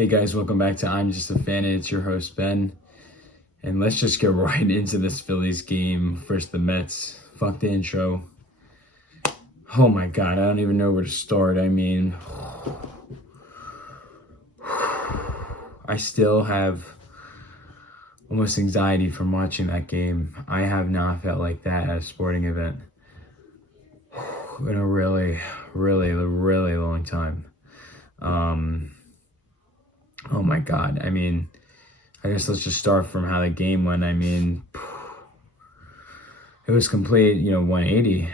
Hey guys, welcome back to I'm Just a Fan, and it's your host Ben. And let's just get right into this Phillies game. First the Mets. Fuck the intro. Oh my god, I don't even know where to start. I mean, I still have almost anxiety from watching that game. I have not felt like that at a sporting event in a really long time. Oh my god. I mean, I guess let's just start from how the game went. I mean, it was complete, 180.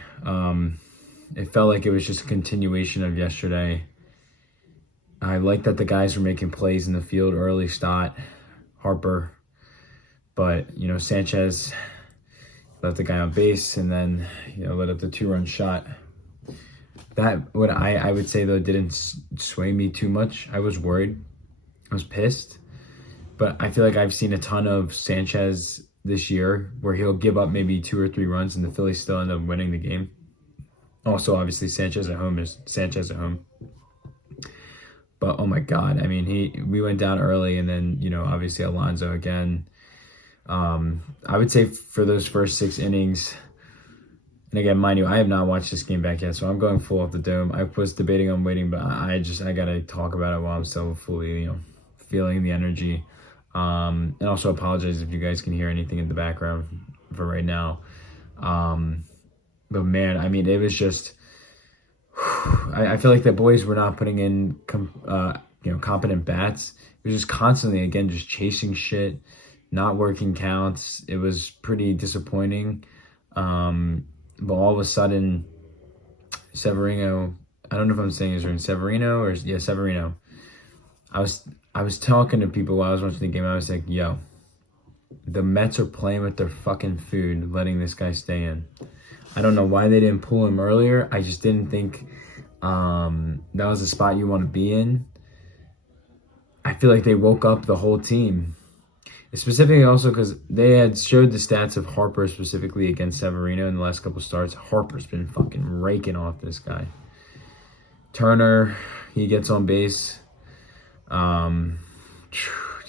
It felt like it was just a continuation of yesterday. I like that the guys were making plays in the field early. Stott, Harper, but Sanchez left the guy on base and then let up the 2-run shot. That what I would say though didn't sway me too much. I was worried. I was pissed. But I feel like I've seen a ton of Sanchez this year where he'll give up maybe 2 or 3 runs and the Phillies still end up winning the game. Also, obviously, Sanchez at home is Sanchez at home. But, oh my God, I mean, we went down early and then, obviously Alonso again. I would say for those first 6 innings, and again, mind you, I have not watched this game back yet, so I'm going full off the dome. I was debating on waiting, but I got to talk about it while I'm still fully, feeling the energy. And also apologize if you guys can hear anything in the background for right now. But man, I mean, it was just, I feel like the boys were not putting in, competent bats. It was just constantly, again, just chasing shit, not working counts. It was pretty disappointing. But all of a sudden, Severino, I don't know if I'm saying his name, Severino. I was talking to people while I was watching the game. I was like, yo, the Mets are playing with their fucking food, letting this guy stay in. I don't know why they didn't pull him earlier. I just didn't think that was the spot you want to be in. I feel like they woke up the whole team. Specifically also because they had showed the stats of Harper specifically against Severino in the last couple starts. Harper's been fucking raking off this guy. Turner, he gets on base.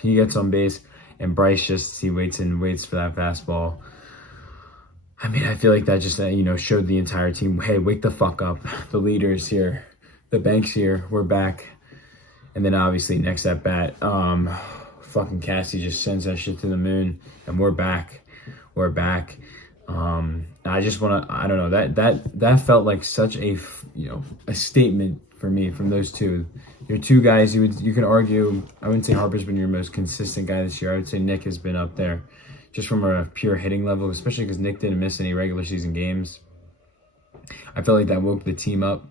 He gets on base, and Bryce he waits for that fastball. I mean, I feel like that just showed the entire team, hey, wake the fuck up. The leader's here, the bank's here, we're back. And then obviously next at bat, fucking Cassie just sends that shit to the moon, and we're back. I just want to, I don't know, that felt like such a statement for me from those two. Your two guys, you can argue, I wouldn't say Harper's been your most consistent guy this year. I would say Nick has been up there just from a pure hitting level, especially because Nick didn't miss any regular season games. I felt like that woke the team up.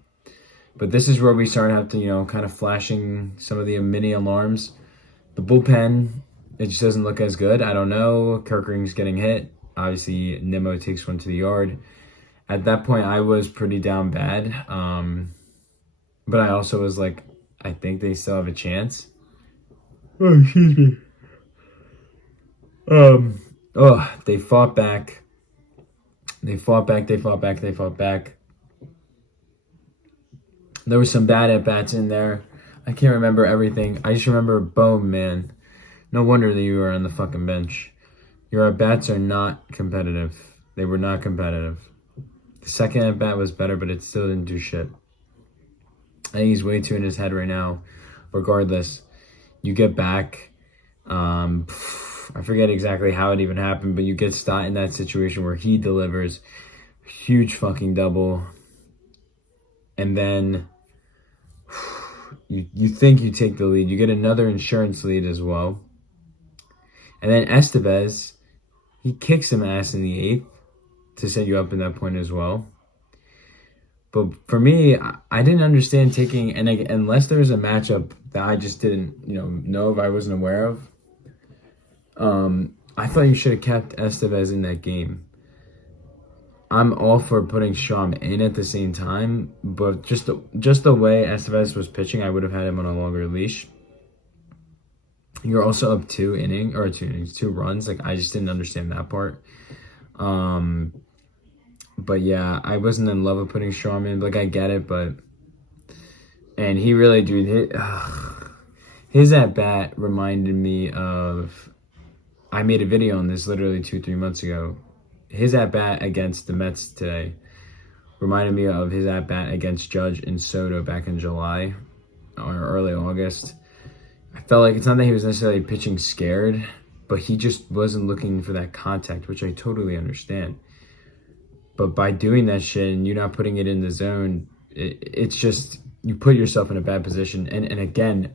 But this is where we start to have to, kind of flashing some of the mini alarms. The bullpen, it just doesn't look as good. I don't know. Kirkering's getting hit. Obviously, Nimmo takes one to the yard. At that point, I was pretty down bad. But I also was like, I think they still have a chance. Oh, excuse me. They fought back. They fought back. There was some bad at-bats in there. I can't remember everything. I just remember, boom, man. No wonder that you were on the fucking bench. Your at-bats are not competitive. They were not competitive. The second at-bat was better, but it still didn't do shit. I think he's way too in his head right now. Regardless, you get back. I forget exactly how it even happened, but you get Stott in that situation where he delivers huge fucking double. And then you think you take the lead. You get another insurance lead as well. And then Estevez, he kicks some ass in the 8th to set you up in that point as well. But for me, I didn't understand taking, and unless there was a matchup that I just didn't, know if I wasn't aware of, I thought you should have kept Estevez in that game. I'm all for putting Strom in at the same time, but just the way Estevez was pitching, I would have had him on a longer leash. You're also up 2 runs. Like, I just didn't understand that part. But yeah, I wasn't in love with putting Strom in. Like, I get it, but, and he really, dude, his at bat reminded me of. I made a video on this literally 2-3 months ago. His at bat against the Mets today reminded me of his at bat against Judge and Soto back in July or early August. I felt like it's not that he was necessarily pitching scared, but he just wasn't looking for that contact, which I totally understand. But by doing that shit and you're not putting it in the zone, it's just, you put yourself in a bad position. And again,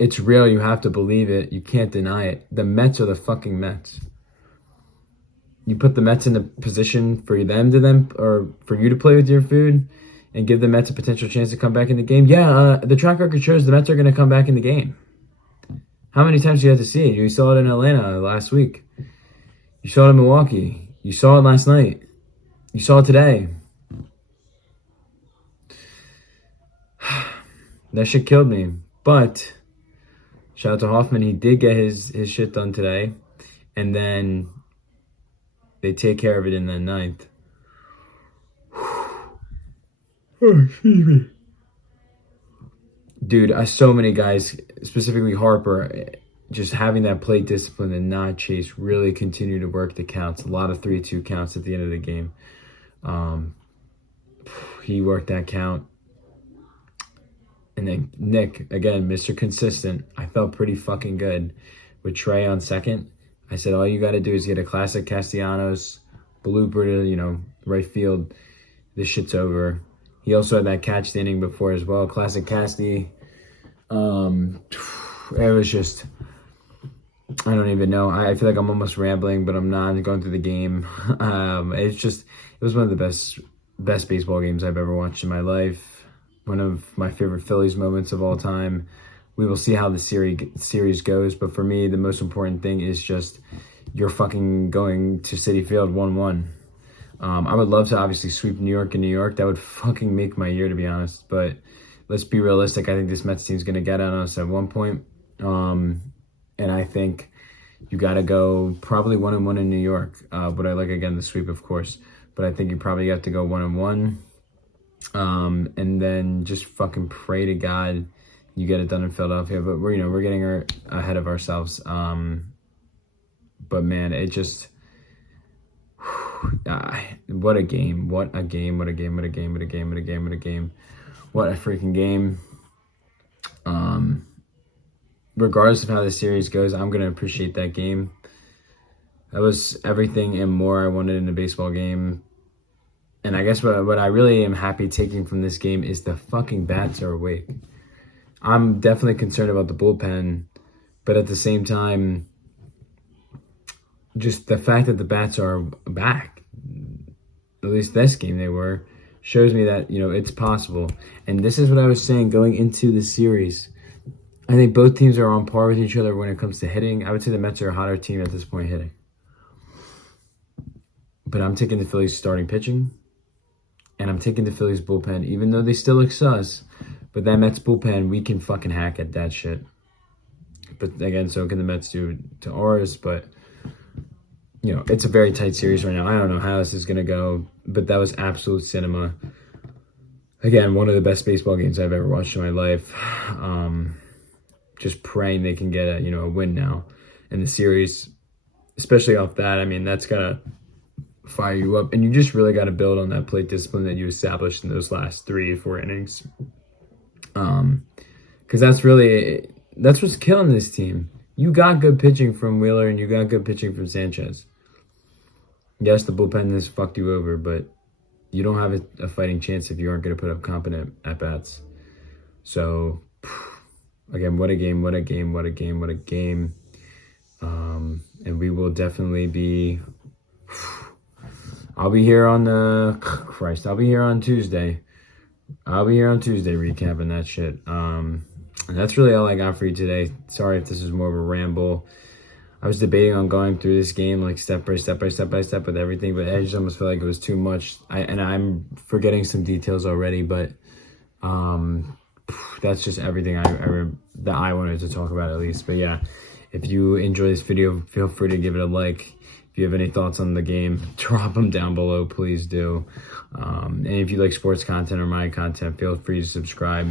it's real. You have to believe it. You can't deny it. The Mets are the fucking Mets. You put the Mets in a position for or for you to play with your food and give the Mets a potential chance to come back in the game. Yeah, the track record shows the Mets are going to come back in the game. How many times do you have to see it? You saw it in Atlanta last week. You saw it in Milwaukee. You saw it last night. You saw it today. That shit killed me. But shout out to Hoffman. He did get his shit done today. And then they take care of it in the ninth. Oh, excuse me. Dude, so many guys, specifically Harper, just having that plate discipline and not chase, really continue to work the counts. A lot of 3-2 counts at the end of the game. He worked that count. And then Nick, again, Mr. Consistent. I felt pretty fucking good with Trey on second. I said, all you got to do is get a classic Castellanos blooper to, right field. This shit's over. He also had that catch the inning before as well. Classic Casty. It was just, I don't even know. I feel like I'm almost rambling, but I'm not going through the game. It was one of the best baseball games I've ever watched in my life. One of my favorite Phillies moments of all time. We will see how the series goes, but for me, the most important thing is just you're fucking going to Citi Field 1-1. I would love to obviously sweep New York in New York. That would fucking make my year, to be honest. But let's be realistic. I think this Mets team's going to get on us at one point. And I think you got to go probably 1-1 in New York. But I like, again, the sweep, of course. But I think you probably have to go 1-1. And then just fucking pray to God you get it done in Philadelphia. But we're getting ahead of ourselves. But man, it just... what a game. What a game. What a game. What a game. What a game. What a game. What a game. What a freaking game. Regardless of how the series goes, I'm going to appreciate that game. That was everything and more I wanted in a baseball game. And I guess what I really am happy taking from this game is the fucking bats are awake. I'm definitely concerned about the bullpen, but at the same time, just the fact that the bats are back, at least this game they were, shows me that, it's possible. And this is what I was saying going into the series. I think both teams are on par with each other when it comes to hitting. I would say the Mets are a hotter team at this point hitting. But I'm taking the Phillies starting pitching. And I'm taking the Phillies bullpen, even though they still look sus. But that Mets bullpen, we can fucking hack at that shit. But again, so can the Mets do to ours. But, it's a very tight series right now. I don't know how this is going to go. But that was absolute cinema. Again, one of the best baseball games I've ever watched in my life. Just praying they can get a win now in the series. Especially off that. I mean, that's got to fire you up. And you just really got to build on that plate discipline that you established in those last 3 or 4 innings. Because that's what's killing this team. You got good pitching from Wheeler and you got good pitching from Sanchez. Yes, the bullpen has fucked you over, but you don't have a fighting chance if you aren't going to put up competent at-bats. So, again, what a game, what a game, what a game, what a game. And we will definitely be... I'll be here on Tuesday. I'll be here on Tuesday recapping that shit. And that's really all I got for you today. Sorry if this is more of a ramble. I was debating on going through this game like step by step with everything, but I just almost felt like it was too much. I'm forgetting some details already, but that's just everything that I wanted to talk about at least. But yeah, if you enjoy this video, feel free to give it a like. If you have any thoughts on the game, drop them down below, please do. And if you like sports content or my content, feel free to subscribe.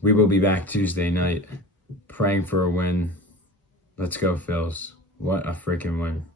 We will be back Tuesday night, praying for a win. Let's go, Phils. What a freaking win.